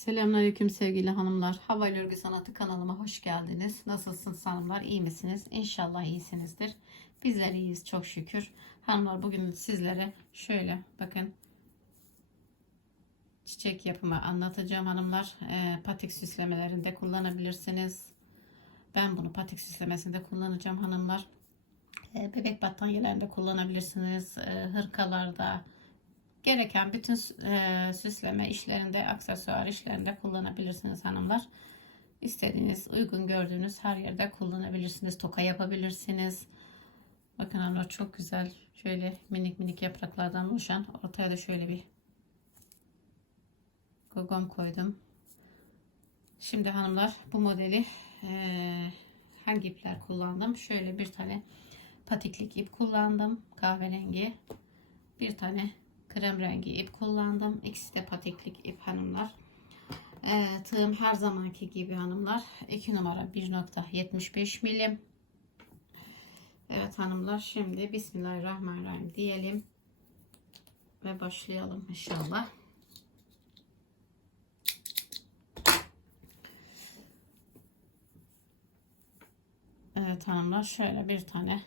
Selamünaleyküm sevgili hanımlar. Hava ile Örgü Sanatı kanalıma hoş geldiniz. Nasılsınız hanımlar? İyi misiniz? İnşallah iyisinizdir. Bizler iyiyiz çok şükür. Hanımlar bugün sizlere şöyle bakın çiçek yapımı anlatacağım hanımlar. Ee, patik süslemelerinde kullanabilirsiniz. Ben bunu patik süslemesinde kullanacağım hanımlar. Ee, bebek battaniyelerinde kullanabilirsiniz. Ee, hırkalarda, gereken bütün e, süsleme işlerinde, aksesuar işlerinde kullanabilirsiniz hanımlar. İstediğiniz, uygun gördüğünüz her yerde kullanabilirsiniz. Toka yapabilirsiniz. Bakın hanımlar çok güzel. Şöyle minik minik yapraklardan oluşan ortaya da şöyle bir gogom koydum. Şimdi hanımlar bu modeli e, hangi ipler kullandım? Şöyle bir tane patiklik ip kullandım. Kahverengi. Bir tane krem rengi ip kullandım. İkisi de patiklik ip hanımlar. Ee, tığım her zamanki gibi hanımlar. 2 numara 1.75 milim. Evet hanımlar şimdi Bismillahirrahmanirrahim diyelim. Ve başlayalım inşallah. Evet hanımlar şöyle bir tane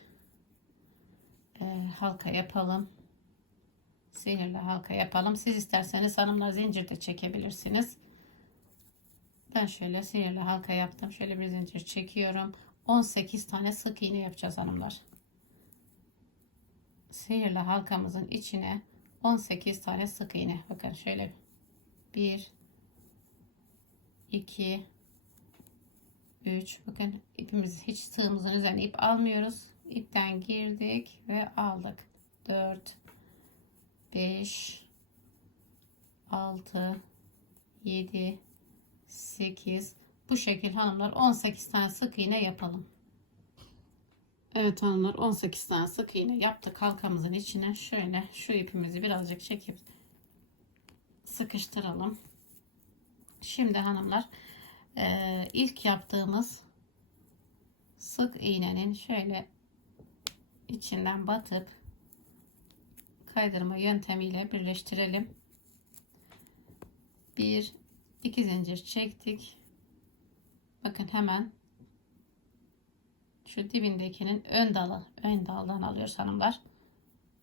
e, halka yapalım sihirli halka yapalım. Siz isterseniz hanımlar zincir de çekebilirsiniz. Ben şöyle sihirli halka yaptım. Şöyle bir zincir çekiyorum. 18 tane sık iğne yapacağız hanımlar. Sihirli halkamızın içine 18 tane sık iğne. Bakın şöyle 1 2 3 bakın ipimiz hiç tığımızın üzerine ip almıyoruz. İpten girdik ve aldık. 4 5 6 7 8 bu şekil hanımlar 18 tane sık iğne yapalım. Evet hanımlar 18 tane sık iğne yaptık halkamızın içine şöyle şu ipimizi birazcık çekip sıkıştıralım. Şimdi hanımlar ilk yaptığımız sık iğnenin şöyle içinden batıp kaydırma yöntemiyle birleştirelim. Bir, iki zincir çektik. Bakın hemen şu dibindekinin ön dalı, ön daldan alıyoruz hanımlar.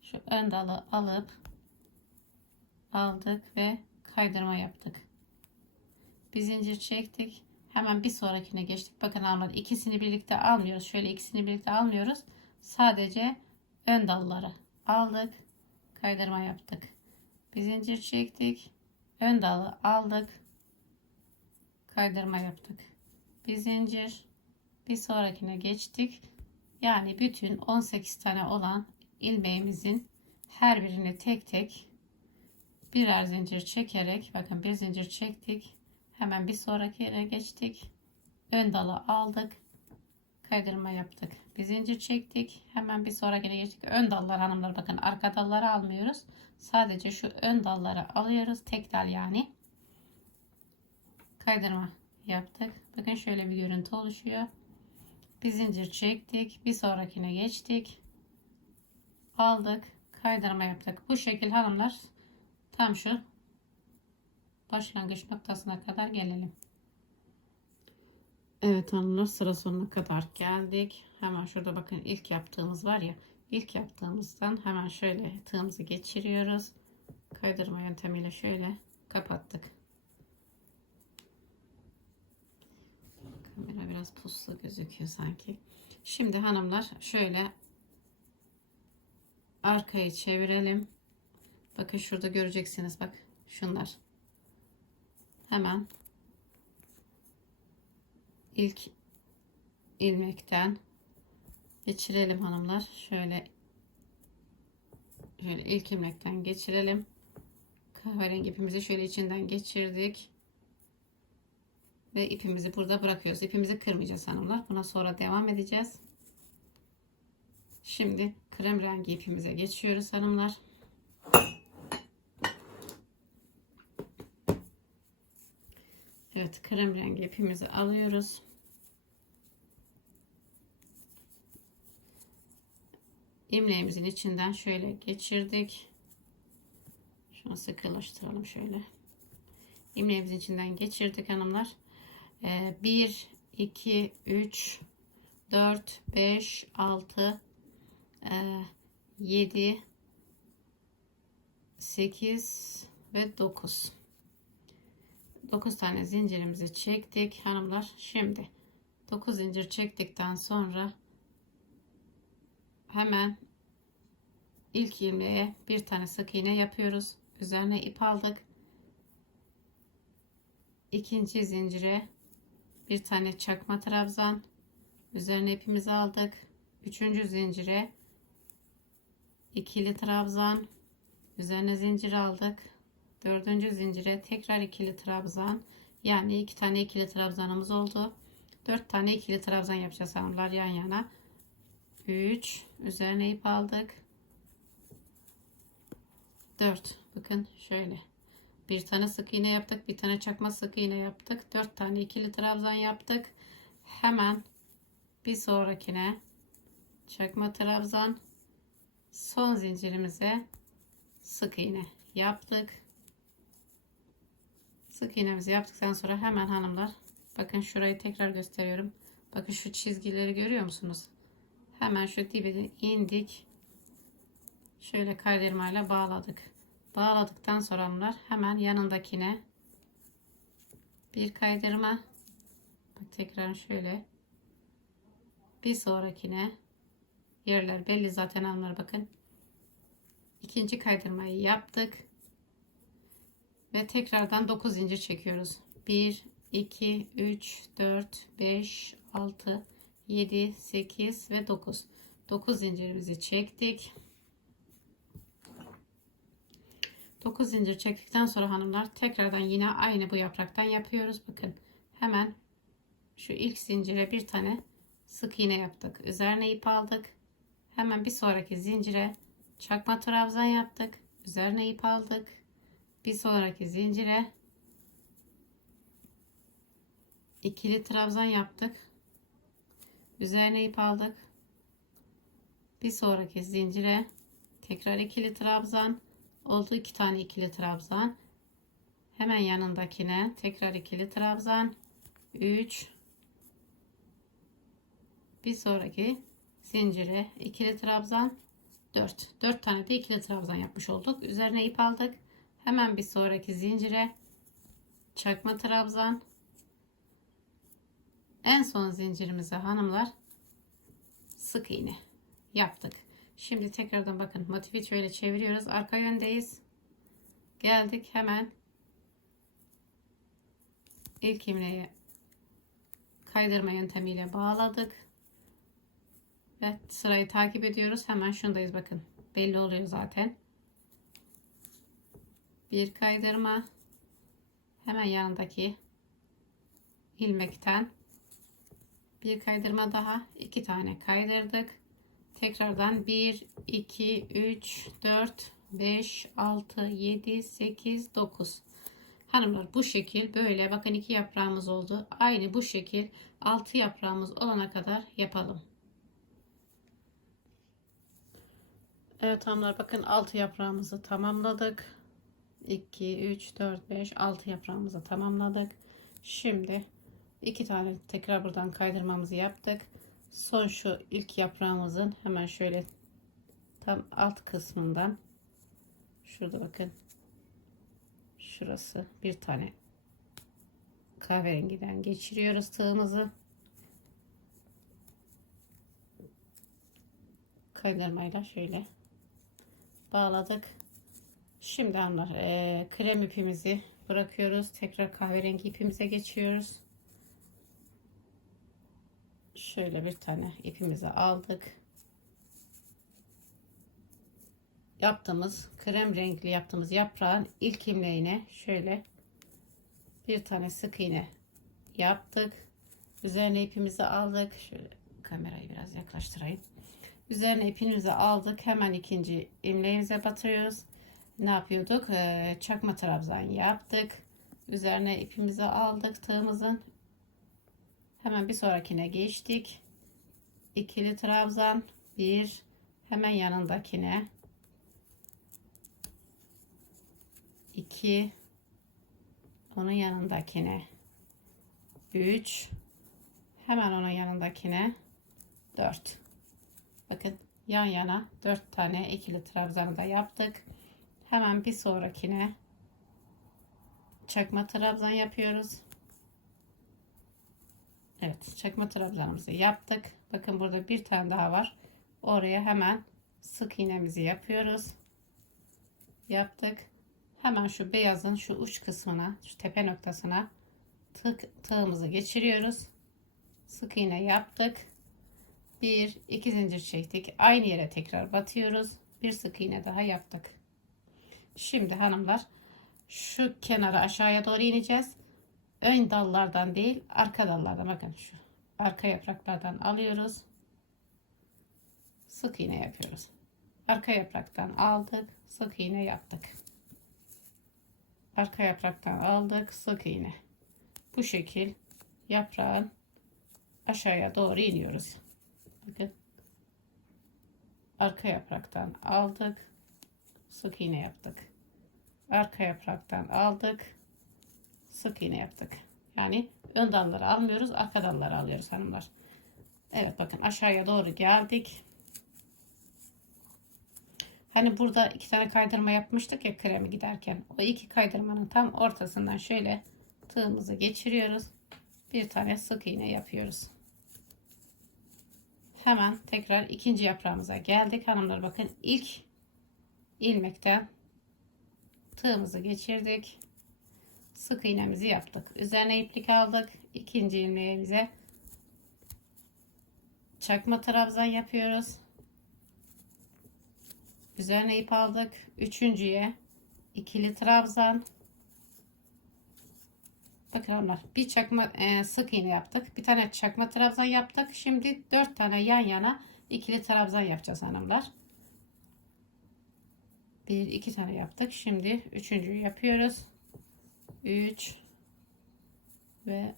Şu ön dalı alıp aldık ve kaydırma yaptık. Bir zincir çektik. Hemen bir sonrakine geçtik. Bakın hanımlar ikisini birlikte almıyoruz. Şöyle ikisini birlikte almıyoruz. Sadece ön dalları aldık kaydırma yaptık. Bir zincir çektik. Ön dalı aldık. Kaydırma yaptık. Bir zincir. Bir sonrakine geçtik. Yani bütün 18 tane olan ilmeğimizin her birini tek tek birer zincir çekerek bakın bir zincir çektik. Hemen bir sonraki yere geçtik. Ön dalı aldık. Kaydırma yaptık bir zincir çektik. Hemen bir sonrakine geçtik. Ön dallar hanımlar bakın arka dalları almıyoruz. Sadece şu ön dalları alıyoruz. Tek dal yani. Kaydırma yaptık. Bakın şöyle bir görüntü oluşuyor. Bir zincir çektik. Bir sonrakine geçtik. Aldık. Kaydırma yaptık. Bu şekil hanımlar tam şu başlangıç noktasına kadar gelelim. Evet hanımlar sıra sonuna kadar geldik. Hemen şurada bakın ilk yaptığımız var ya. İlk yaptığımızdan hemen şöyle tığımızı geçiriyoruz. Kaydırma yöntemiyle şöyle kapattık. Kamera biraz puslu gözüküyor sanki. Şimdi hanımlar şöyle arkayı çevirelim. Bakın şurada göreceksiniz bak şunlar. Hemen ilk ilmekten geçirelim hanımlar. Şöyle şöyle ilk ilmekten geçirelim. Kahverengi ipimizi şöyle içinden geçirdik. Ve ipimizi burada bırakıyoruz. İpimizi kırmayacağız hanımlar. Buna sonra devam edeceğiz. Şimdi krem rengi ipimize geçiyoruz hanımlar. Evet krem rengi ipimizi alıyoruz. İmleğimizin içinden şöyle geçirdik. Şunu sıkılaştıralım şöyle. ilmeğimizin içinden geçirdik hanımlar. 1 2 3 4 5 6 7 8 ve 9 9 tane zincirimizi çektik. Hanımlar şimdi 9 zincir çektikten sonra hemen ilk ilmeğe bir tane sık iğne yapıyoruz. Üzerine ip aldık. İkinci zincire bir tane çakma trabzan. Üzerine ipimizi aldık. Üçüncü zincire ikili trabzan. Üzerine zincir aldık dördüncü zincire tekrar ikili trabzan yani iki tane ikili trabzanımız oldu. Dört tane ikili trabzan yapacağız hanımlar yan yana. 3 üzerine ip aldık. 4 bakın şöyle. Bir tane sık iğne yaptık bir tane çakma sık iğne yaptık. Dört tane ikili trabzan yaptık. Hemen bir sonrakine çakma trabzan. Son zincirimize sık iğne yaptık sık iğnemizi yaptıktan sonra hemen hanımlar bakın şurayı tekrar gösteriyorum. Bakın şu çizgileri görüyor musunuz? Hemen şu dibine indik. Şöyle kaydırmayla bağladık. Bağladıktan sonra hanımlar hemen yanındakine bir kaydırma. Bak tekrar şöyle. Bir sonrakine yerler belli zaten hanımlar bakın. İkinci kaydırmayı yaptık ve tekrardan 9 zincir çekiyoruz. 1 2 3 4 5 6 7 8 ve 9 9 zincirimizi çektik. 9 zincir çektikten sonra hanımlar tekrardan yine aynı bu yapraktan yapıyoruz. Bakın hemen şu ilk zincire bir tane sık iğne yaptık. Üzerine ip aldık. Hemen bir sonraki zincire çakma trabzan yaptık. Üzerine ip aldık bir sonraki zincire ikili trabzan yaptık. Üzerine ip aldık. Bir sonraki zincire tekrar ikili trabzan oldu iki tane ikili trabzan. Hemen yanındakine tekrar ikili trabzan. 3 bir sonraki zincire ikili trabzan. 4 4 tane de ikili trabzan yapmış olduk. Üzerine ip aldık hemen bir sonraki zincire. Çakma trabzan. En son zincirimize hanımlar sık iğne yaptık. Şimdi tekrardan bakın motifi şöyle çeviriyoruz. Arka yöndeyiz. Geldik hemen. İlk ilmeği kaydırma yöntemiyle bağladık. Ve sırayı takip ediyoruz. Hemen şundayız bakın. Belli oluyor zaten bir kaydırma. Hemen yanındaki ilmekten bir kaydırma daha. İki tane kaydırdık. Tekrardan 1 2 3 4 5 6 7 8 9 hanımlar bu şekil böyle. Bakın iki yaprağımız oldu. Aynı bu şekil 6 yaprağımız olana kadar yapalım. Evet hanımlar bakın 6 yaprağımızı tamamladık 2 3 4 5 6 yaprağımızı tamamladık. Şimdi iki tane tekrar buradan kaydırmamızı yaptık. Son şu ilk yaprağımızın hemen şöyle tam alt kısmından şurada bakın. Şurası bir tane kahverengiden geçiriyoruz tığımızı. Kaydırmayla şöyle bağladık şimdi hanımlar e, krem ipimizi bırakıyoruz. Tekrar kahverengi ipimize geçiyoruz. Şöyle bir tane ipimizi aldık. Yaptığımız krem renkli yaptığımız yaprağın ilk ilmeğine şöyle bir tane sık iğne yaptık. Üzerine ipimizi aldık. Şöyle kamerayı biraz yaklaştırayım. Üzerine ipimizi aldık. Hemen ikinci ilmeğimize batırıyoruz ne yapıyorduk ee, çakma trabzan yaptık üzerine ipimizi aldık tığımızın Hemen bir sonrakine geçtik. İkili trabzan. Bir. Hemen yanındakine. iki. onun yanındakine 3 hemen onun yanındakine 4 bakın yan yana 4 tane ikili trabzanı da yaptık hemen bir sonrakine çakma trabzan yapıyoruz. Evet çakma trabzanımızı yaptık. Bakın burada bir tane daha var. Oraya hemen sık iğnemizi yapıyoruz. Yaptık. Hemen şu beyazın şu uç kısmına şu tepe noktasına tık tığımızı geçiriyoruz. Sık iğne yaptık. Bir iki zincir çektik. Aynı yere tekrar batıyoruz. Bir sık iğne daha yaptık şimdi hanımlar şu kenara aşağıya doğru ineceğiz. Ön dallardan değil arka dallardan. Bakın şu arka yapraklardan alıyoruz. Sık iğne yapıyoruz. Arka yapraktan aldık sık iğne yaptık. Arka yapraktan aldık sık iğne. Bu şekil yaprağın aşağıya doğru iniyoruz. Bakın. Arka yapraktan aldık sık iğne yaptık arka yapraktan aldık sık iğne yaptık yani ön dalları almıyoruz arka dalları alıyoruz hanımlar Evet bakın aşağıya doğru geldik Hani burada iki tane kaydırma yapmıştık ya kremi giderken. O iki kaydırmanın tam ortasından şöyle tığımızı geçiriyoruz. Bir tane sık iğne yapıyoruz. Hemen tekrar ikinci yaprağımıza geldik. Hanımlar bakın ilk ilmekten tığımızı geçirdik. Sık iğnemizi yaptık. Üzerine iplik aldık. İkinci ilmeğimize çakma trabzan yapıyoruz. Üzerine ip aldık. Üçüncüye ikili trabzan. Bakın hanımlar bir çakma e, sık iğne yaptık. Bir tane çakma trabzan yaptık. Şimdi dört tane yan yana ikili trabzan yapacağız hanımlar. Bir iki tane yaptık. Şimdi üçüncüyü yapıyoruz. Üç ve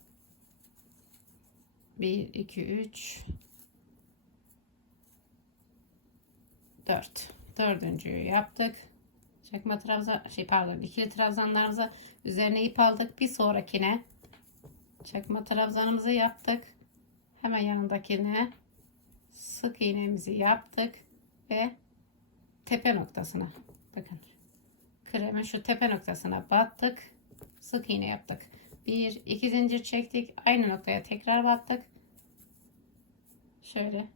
bir iki üç dört dördüncüyü yaptık. Çakma trabzan şey pardon ikili trabzanlarımıza üzerine ip aldık. Bir sonrakine çakma trabzanımızı yaptık. Hemen yanındakine sık iğnemizi yaptık ve tepe noktasına bakın kremin şu tepe noktasına battık. Sık iğne yaptık. Bir iki zincir çektik. Aynı noktaya tekrar battık. Şöyle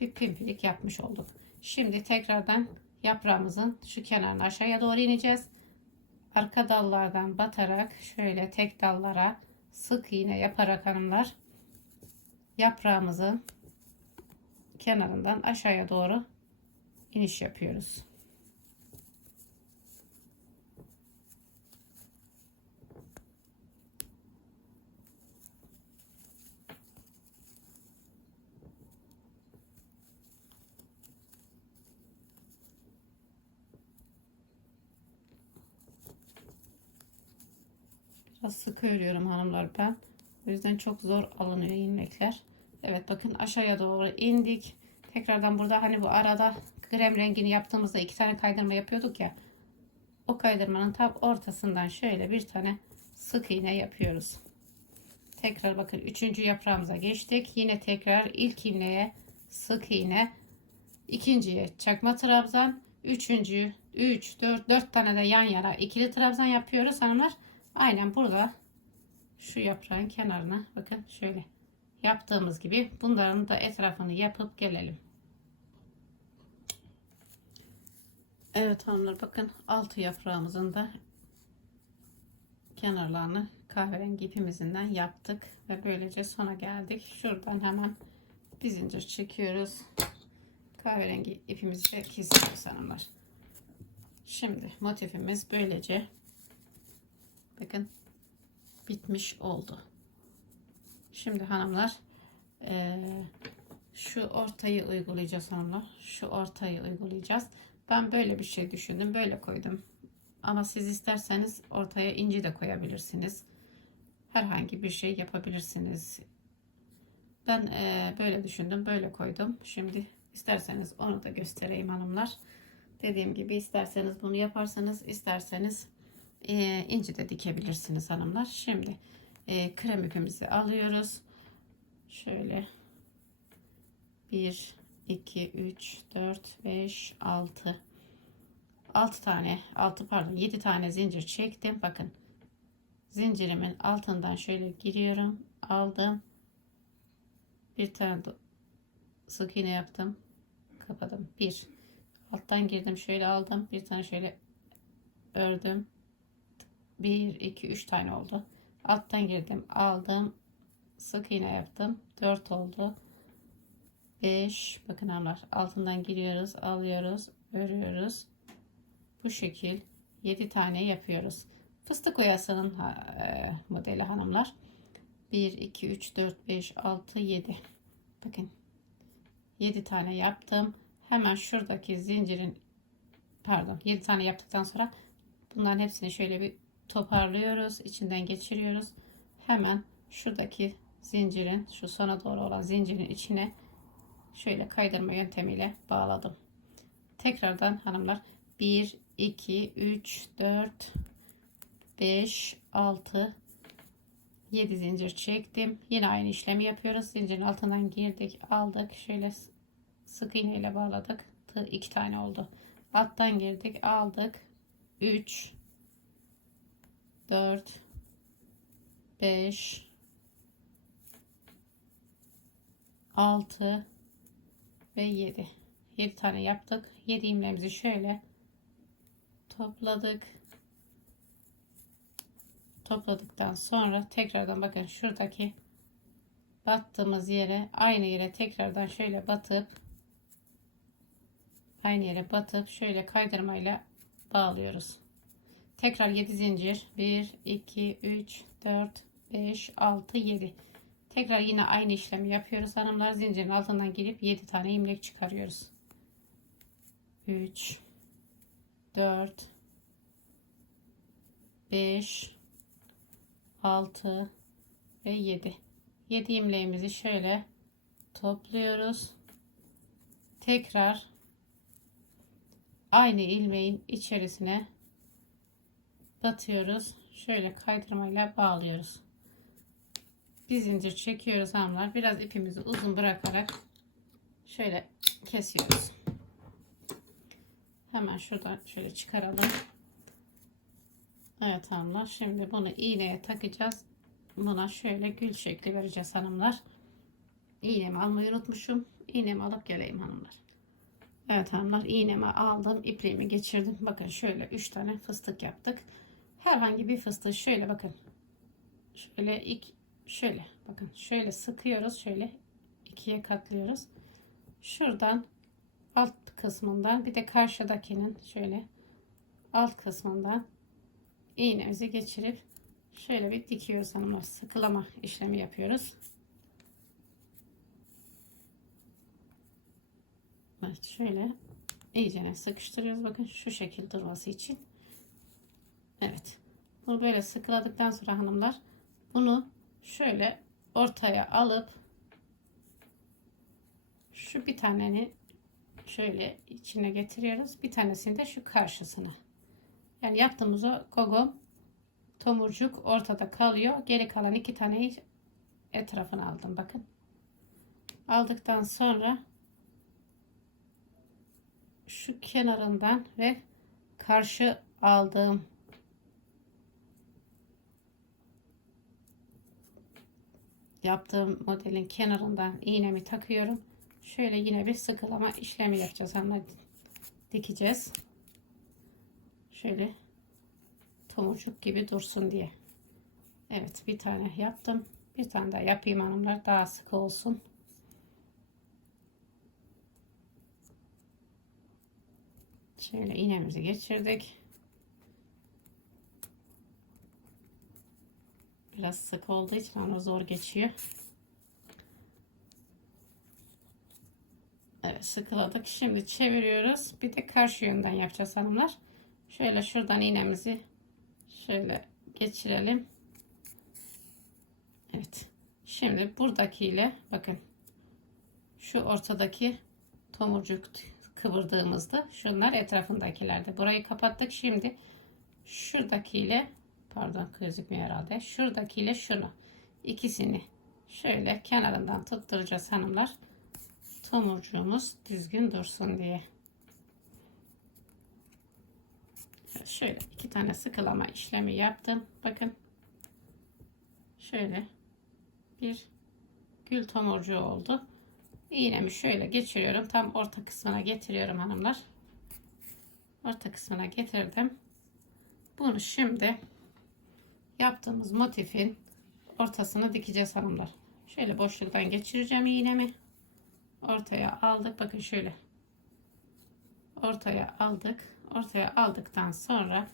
bir pimpirik yapmış olduk. Şimdi tekrardan yaprağımızın şu kenarına aşağıya doğru ineceğiz. Arka dallardan batarak şöyle tek dallara sık iğne yaparak hanımlar yaprağımızın kenarından aşağıya doğru iniş yapıyoruz. Biraz sıkı örüyorum hanımlar ben. O yüzden çok zor alınıyor ilmekler. Evet bakın aşağıya doğru indik. Tekrardan burada hani bu arada krem rengini yaptığımızda iki tane kaydırma yapıyorduk ya. O kaydırmanın tam ortasından şöyle bir tane sık iğne yapıyoruz. Tekrar bakın üçüncü yaprağımıza geçtik. Yine tekrar ilk ilmeğe sık iğne. ikinciye çakma trabzan. Üçüncü 3, 4, 4 tane de yan yana ikili trabzan yapıyoruz hanımlar. Aynen burada şu yaprağın kenarına bakın şöyle yaptığımız gibi bunların da etrafını yapıp gelelim. Evet hanımlar bakın altı yaprağımızın da kenarlarını kahverengi ipimizden yaptık ve böylece sona geldik. Şuradan hemen bir zincir çekiyoruz. Kahverengi ipimizi de kesiyoruz hanımlar. Şimdi motifimiz böylece bakın bitmiş oldu. Şimdi hanımlar e, şu ortayı uygulayacağız hanımlar. Şu ortayı uygulayacağız. Ben böyle bir şey düşündüm. Böyle koydum. Ama siz isterseniz ortaya inci de koyabilirsiniz. Herhangi bir şey yapabilirsiniz. Ben e, böyle düşündüm. Böyle koydum. Şimdi isterseniz onu da göstereyim hanımlar. Dediğim gibi isterseniz bunu yaparsanız isterseniz e, inci de dikebilirsiniz hanımlar. Şimdi e, krem ipimizi alıyoruz. Şöyle 1, 2, 3, 4, 5, 6 6 tane 6 pardon 7 tane zincir çektim. Bakın zincirimin altından şöyle giriyorum. Aldım. Bir tane sık iğne yaptım. Kapadım. Bir. Alttan girdim. Şöyle aldım. Bir tane şöyle ördüm. 1 2 3 tane oldu. Alttan girdim. Aldım. Sık iğne yaptım. 4 oldu. 5 bakın hanımlar altından giriyoruz alıyoruz örüyoruz. Bu şekil. 7 tane yapıyoruz. Fıstık oyasının e, modeli hanımlar. 1 2 3 4 5 6 7 bakın. 7 tane yaptım. Hemen şuradaki zincirin pardon 7 tane yaptıktan sonra bunların hepsini şöyle bir toparlıyoruz içinden geçiriyoruz. Hemen şuradaki zincirin şu sona doğru olan zincirin içine şöyle kaydırma yöntemiyle bağladım. Tekrardan hanımlar 1 2 3 4 5 6 7 zincir çektim. Yine aynı işlemi yapıyoruz. Zincirin altından girdik, aldık. Şöyle sık iğne ile bağladık. 2 tane oldu. Alttan girdik, aldık. 3 4 5 6 ve 7 7 tane yaptık. 7 ilmeğimizi şöyle topladık. Topladıktan sonra tekrardan bakın şuradaki battığımız yere aynı yere tekrardan şöyle batıp aynı yere batıp şöyle kaydırmayla bağlıyoruz. Tekrar 7 zincir. 1 2 3 4 5 6 7 Tekrar yine aynı işlemi yapıyoruz. Hanımlar zincirin altından girip 7 tane ilmek çıkarıyoruz. 3 4 5 6 ve 7 7 ilmeğimizi şöyle topluyoruz. Tekrar aynı ilmeğin içerisine batıyoruz. Şöyle kaydırmayla bağlıyoruz bir zincir çekiyoruz hanımlar. Biraz ipimizi uzun bırakarak şöyle kesiyoruz. Hemen şuradan şöyle çıkaralım. Evet hanımlar. Şimdi bunu iğneye takacağız. Buna şöyle gül şekli vereceğiz hanımlar. İğnemi almayı unutmuşum. İğnemi alıp geleyim hanımlar. Evet hanımlar iğnemi aldım. ipliğimi geçirdim. Bakın şöyle 3 tane fıstık yaptık. Herhangi bir fıstığı şöyle bakın. Şöyle ilk şöyle bakın şöyle sıkıyoruz şöyle ikiye katlıyoruz. Şuradan alt kısmından bir de karşıdakinin şöyle alt kısmından iğnemizi geçirip şöyle bir dikiyoruz hanımlar. Sıkılama işlemi yapıyoruz. Evet şöyle iyice sıkıştırıyoruz. Bakın şu şekil durması için. Evet. Bunu böyle sıkıladıktan sonra hanımlar bunu şöyle ortaya alıp şu bir taneni şöyle içine getiriyoruz. Bir tanesini de şu karşısına. Yani yaptığımız o kogom tomurcuk ortada kalıyor. Geri kalan iki taneyi etrafına aldım. Bakın. Aldıktan sonra şu kenarından ve karşı aldığım yaptığım modelin kenarından iğnemi takıyorum. Şöyle yine bir sıkılama işlemi yapacağız ama dikeceğiz. Şöyle tomurcuk gibi dursun diye. Evet bir tane yaptım. Bir tane daha yapayım hanımlar daha sık olsun. Şöyle iğnemizi geçirdik. Biraz sık olduğu için ona zor geçiyor. Evet sıkıladık. Şimdi çeviriyoruz. Bir de karşı yönden yapacağız hanımlar. Şöyle şuradan iğnemizi şöyle geçirelim. Evet. Şimdi buradakiyle bakın şu ortadaki tomurcuk kıvırdığımızda şunlar etrafındakilerde. Burayı kapattık. Şimdi şuradakiyle pardon gözükmüyor herhalde. Şuradakiyle şunu ikisini şöyle kenarından tutturacağız hanımlar. Tomurcuğumuz düzgün dursun diye. Şöyle iki tane sıkılama işlemi yaptım. Bakın. Şöyle bir gül tomurcuğu oldu. İğnemi şöyle geçiriyorum. Tam orta kısmına getiriyorum hanımlar. Orta kısmına getirdim. Bunu şimdi yaptığımız motifin ortasına dikeceğiz hanımlar. Şöyle boşluktan geçireceğim iğnemi. Ortaya aldık. Bakın şöyle. Ortaya aldık. Ortaya aldıktan sonra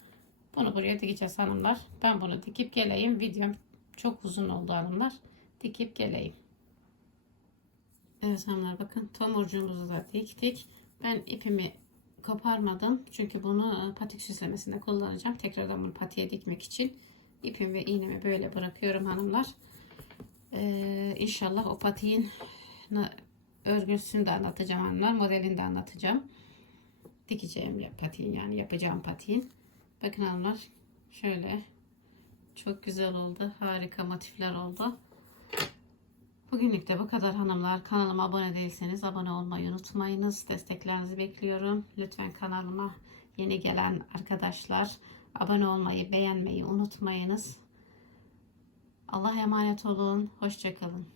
bunu buraya dikeceğiz hanımlar. Ben bunu dikip geleyim. Videom çok uzun oldu hanımlar. Dikip geleyim. Evet hanımlar bakın tomurcuğumuzu da diktik. Ben ipimi koparmadım. Çünkü bunu patik süslemesinde kullanacağım. Tekrardan bunu patiğe dikmek için ipimi ve iğnemi böyle bırakıyorum hanımlar. Ee, inşallah o patiğin örgüsünü de anlatacağım hanımlar. Modelini de anlatacağım. Dikeceğim patiğin yani yapacağım patiğin. Bakın hanımlar şöyle çok güzel oldu. Harika motifler oldu. Bugünlük de bu kadar hanımlar. Kanalıma abone değilseniz abone olmayı unutmayınız. Desteklerinizi bekliyorum. Lütfen kanalıma yeni gelen arkadaşlar abone olmayı, beğenmeyi unutmayınız. Allah'a emanet olun. Hoşçakalın.